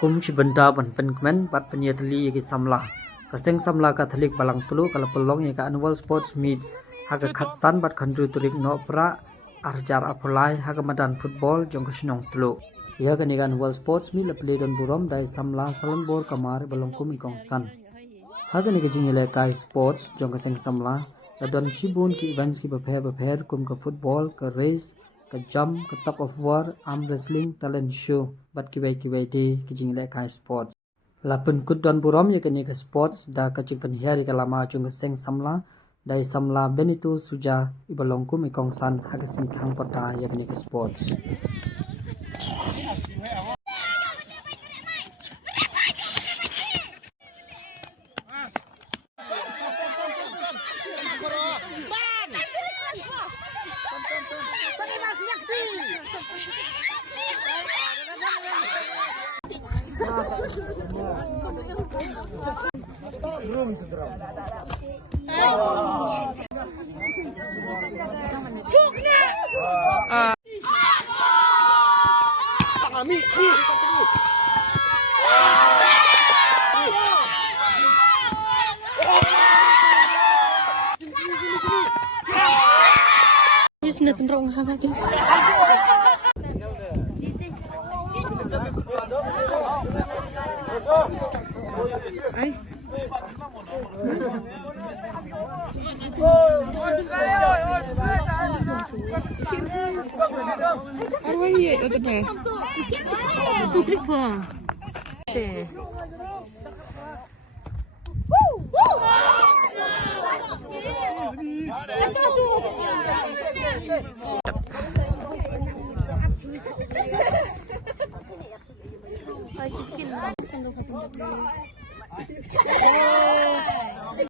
kum chi benda ban pen kmen pat peniatli yaki samla kaseng samla Catholic balang tulu kala pelong yaka annual sports meet haga khatsan bat khandru turik no pra arjar apolai haga madan football jong kasinong tulu yaga ni annual sports meet la pledon burom dai samla salanbor kamar balong kum ikong san haga ni jingle kai sports jong kaseng samla la don shibun ki events ki bapher kum ka football ka race ka jump ka tug of war arm wrestling talent show bat kiwai de ki jingle kai sports lapun kut don burom yakani ka sports da ka chimpan hiari ka lama chung ka seng samla dai samla benito suja ibalong kum ikong san haga sini khang porta yakani ka sports Sudah tenderung lagi. Arwah itu deh. Publik mah. Sih.